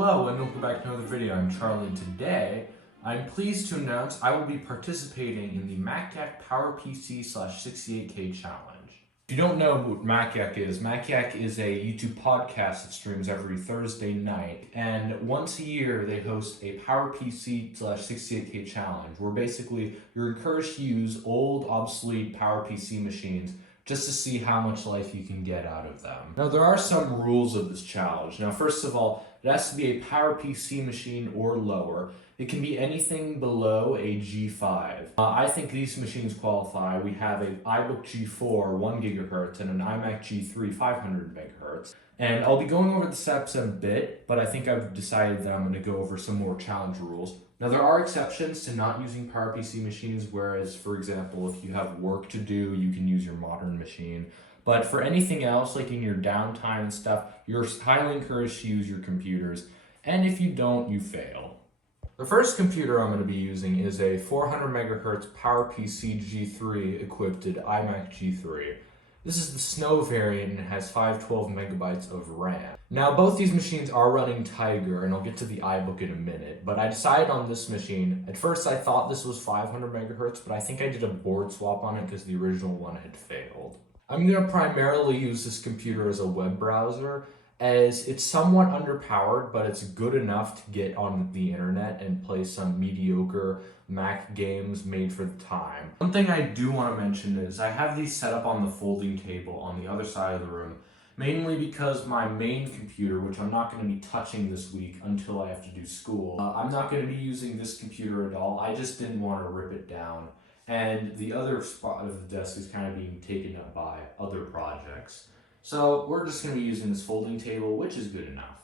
Hello and welcome back to another video. I'm Charlie and today I'm pleased to announce I will be participating in the Mastergeko PowerPC /68K challenge. If you don't know what Mastergeko is a YouTube podcast that streams every Thursday night, and once a year they host a PowerPC /68K challenge where basically you're encouraged to use old, obsolete PowerPC machines just to see how much life you can get out of them. Now, there are some rules of this challenge. Now, first of all, it has to be a PowerPC machine or lower. It can be anything below a G5. I think these machines qualify. We have an iBook G4 1 gigahertz and an iMac G3 500 megahertz. And I'll be going over the steps in a bit, but I think I've decided that I'm going to go over some more challenge rules. Now, there are exceptions to not using PowerPC machines, whereas, for example, if you have work to do, you can use your modern machine. But for anything else, like in your downtime and stuff, you're highly encouraged to use your computers. And if you don't, you fail. The first computer I'm going to be using is a 400 megahertz PowerPC G3 equipped iMac G3. This is the Snow variant and it has 512 megabytes of RAM. Now, both these machines are running Tiger, and I'll get to the iBook in a minute, but I decided on this machine. At first, I thought this was 500 megahertz, but I think I did a board swap on it because the original one had failed. I'm going to primarily use this computer as a web browser, as it's somewhat underpowered, but it's good enough to get on the internet and play some mediocre Mac games made for the time. One thing I do want to mention is I have these set up on the folding table on the other side of the room, mainly because my main computer, which I'm not going to be touching this week until I have to do school, I'm not going to be using this computer at all. I just didn't want to rip it down. And the other spot of the desk is kind of being taken up by other projects. So we're just going to be using this folding table, which is good enough.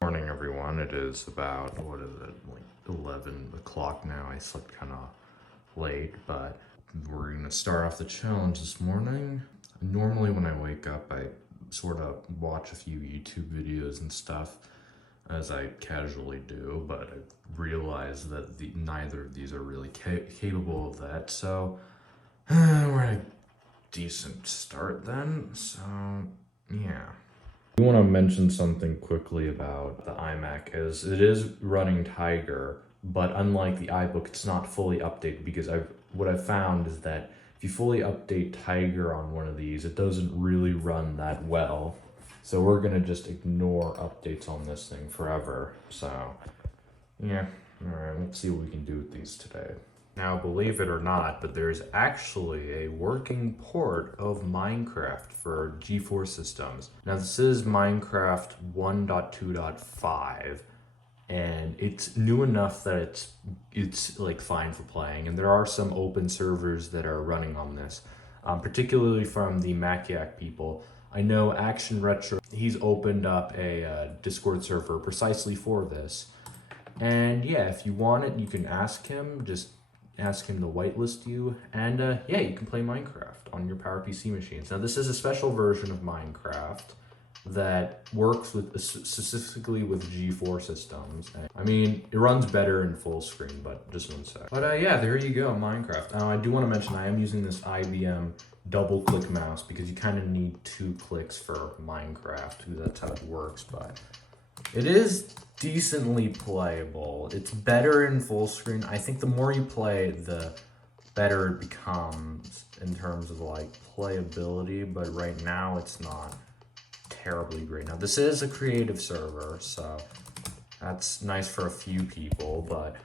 Morning, everyone. It is about, like 11 o'clock now. I slept kind of late, but we're going to start off the challenge this morning. Normally when I wake up, I sort of watch a few YouTube videos and stuff, as I casually do, but I realize that neither of these are really capable of that, so we're at a decent start then, so yeah. I want to mention something quickly about the iMac, as it is running Tiger, but unlike the iBook, it's not fully updated, because what I've found is that if you fully update Tiger on one of these, it doesn't really run that well. So we're going to just ignore updates on this thing forever. So yeah, alright, let's see what we can do with these today. Now, believe it or not, but there's actually a working port of Minecraft for G4 systems. Now, this is Minecraft 1.2.5, and it's new enough that it's like fine for playing. And there are some open servers that are running on this, particularly from the Mastergeko people. I know Action Retro, he's opened up a Discord server precisely for this. And yeah, if you want it, you can ask him, just ask him to whitelist you, and yeah, you can play Minecraft on your PowerPC machines. Now, this is a special version of Minecraft that works with specifically with G4 systems. I mean, it runs better in full screen, but just one sec. But yeah, there you go, Minecraft. I do want to mention I am using this IBM double-click mouse because you kind of need 2 clicks for Minecraft. That's how it works, but it is decently playable. It's better in full screen. I think the more you play, the better it becomes in terms of like playability, but right now it's not terribly great. Now, this is a creative server, so that's nice for a few people, but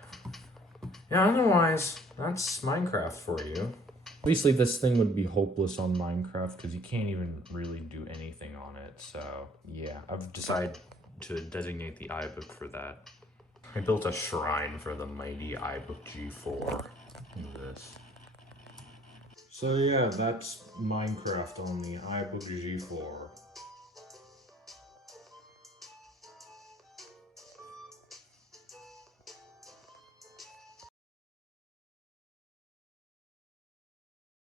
yeah, otherwise, that's Minecraft for you. Obviously, this thing would be hopeless on Minecraft because you can't even really do anything on it, so yeah, I've decided to designate the iBook for that. I built a shrine for the mighty iBook G4 in this. So yeah, that's Minecraft on the iBook G4.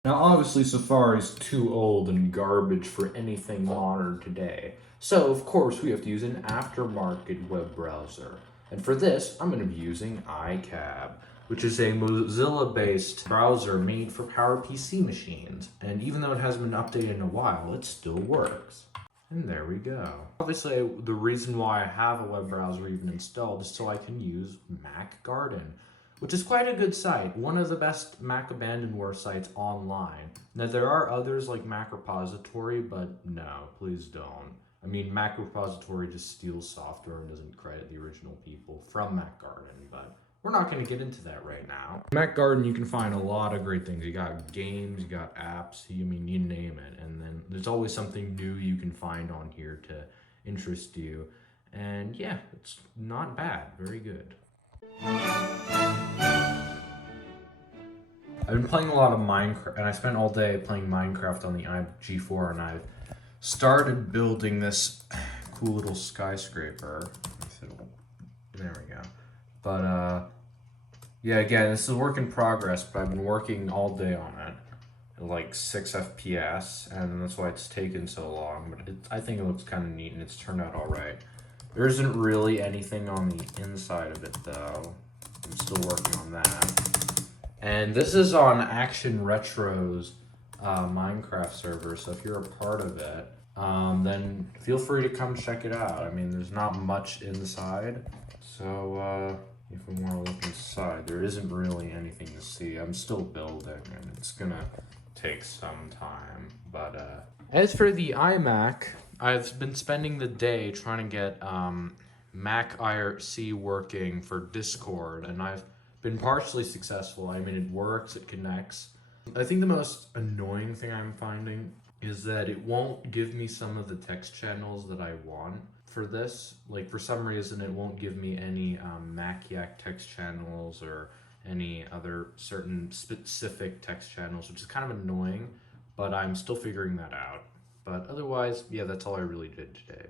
Now obviously Safari is too old and garbage for anything modern today. So of course we have to use an aftermarket web browser. And for this, I'm going to be using iCab, which is a Mozilla-based browser made for PowerPC machines. And even though it hasn't been updated in a while, it still works. And there we go. Obviously, the reason why I have a web browser even installed is so I can use Mac Garden, which is quite a good site. One of the best Mac abandonware sites online. Now, there are others like Mac Repository, but no, please don't. I mean, Mac Repository just steals software and doesn't credit the original people from Mac Garden, but we're not going to get into that right now. Mac Garden, you can find a lot of great things. You got games, you got apps, you name it. And then there's always something new you can find on here to interest you. And yeah, it's not bad, very good. I've been playing a lot of Minecraft, and I spent all day playing Minecraft on the G4, and I've started building this cool little skyscraper. There we go. But yeah, again, this is a work in progress, but I've been working all day on it at like 6 FPS, and that's why it's taken so long. But I think it looks kind of neat, and it's turned out all right. There isn't really anything on the inside of it, though. I'm still working on that. And this is on Action Retro's Minecraft server, so if you're a part of it, then feel free to come check it out. I mean, there's not much inside, so if we want to look inside, there isn't really anything to see. I'm still building, and it's gonna take some time. But as for the iMac, I've been spending the day trying to get Mac IRC working for Discord, and I've been partially successful. I mean, it works, it connects. I think the most annoying thing I'm finding is that it won't give me some of the text channels that I want for this. Like, for some reason, it won't give me any MacYac text channels or any other certain specific text channels, which is kind of annoying, but I'm still figuring that out. But otherwise, yeah, that's all I really did today.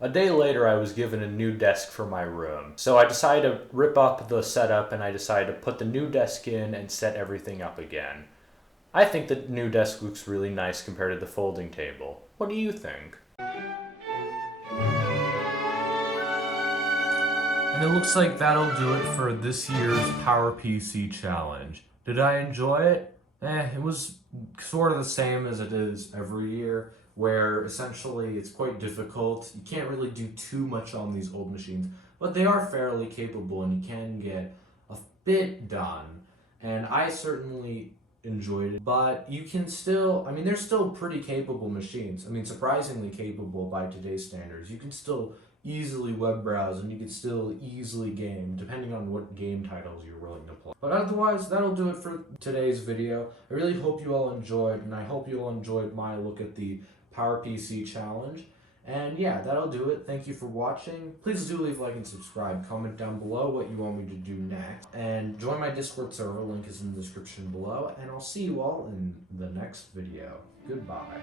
A day later, I was given a new desk for my room. So I decided to rip up the setup, and I decided to put the new desk in and set everything up again. I think the new desk looks really nice compared to the folding table. What do you think? And it looks like that'll do it for this year's PowerPC challenge. Did I enjoy it? It was sort of the same as it is every year, where essentially it's quite difficult. You can't really do too much on these old machines, but they are fairly capable and you can get a bit done. And I certainly enjoyed it, but you can still, I mean, they're still pretty capable machines. I mean, surprisingly capable by today's standards. You can still easily web browse and you can still easily game, depending on what game titles you're willing to play. But otherwise, that'll do it for today's video. I really hope you all enjoyed, and I hope you all enjoyed my look at the PowerPC challenge. And yeah, that'll do it. Thank you for watching. Please do leave a like and subscribe. Comment down below what you want me to do next. And join my Discord server. Link is in the description below. And I'll see you all in the next video. Goodbye.